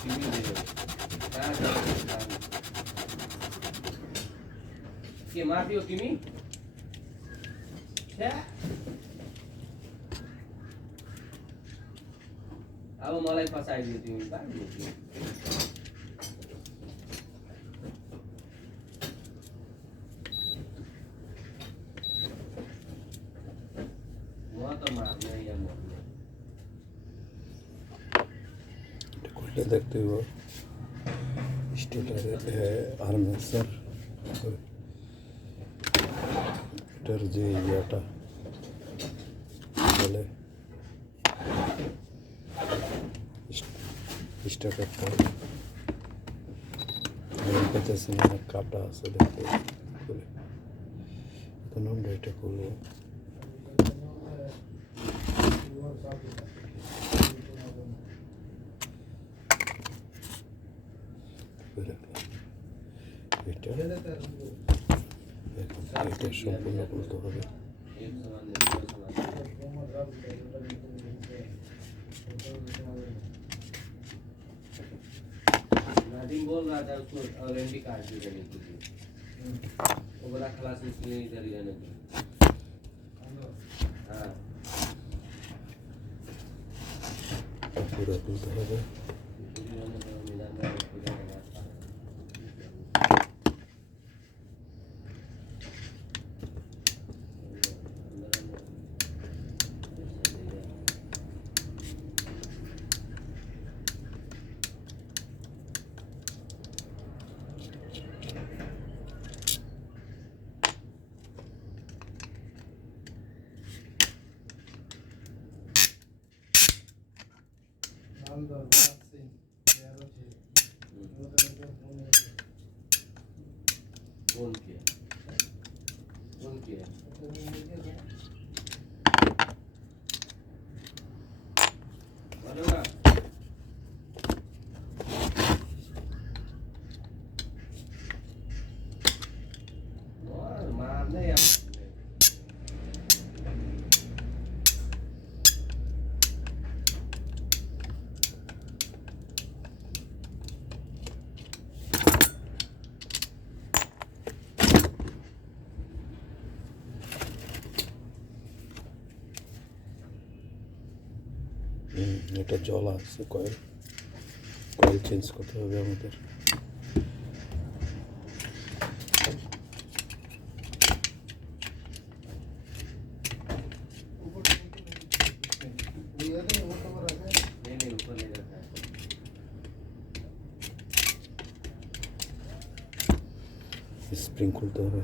চিনি দিয়ে के माथि हो तिमी अब मलाई फसाइदियो तिमी पार्नु म त मार्ने या मर्ने खुले देखते हो स्टेटर है आर्मेचर এটার যে ইয়াটা বলে স্টার্টারটা পেতেছে না কাটা আছে দেখতে খুলে এখন আমরা এটা খুলবো এটা সম্পূর্ণ খুলতে হবে नादिम बोल रहा था उसको ऑरेंडी काट दी रहने के लिए वो बड़ा खलास इसलिए इधर ही रहने के लिए हाँ पूरा खुलते হবে कौन किया मारने या এটা জল আছে কয়েল চেঞ্জ করতে হবে আমাদের স্প্রিং খুলতে হবে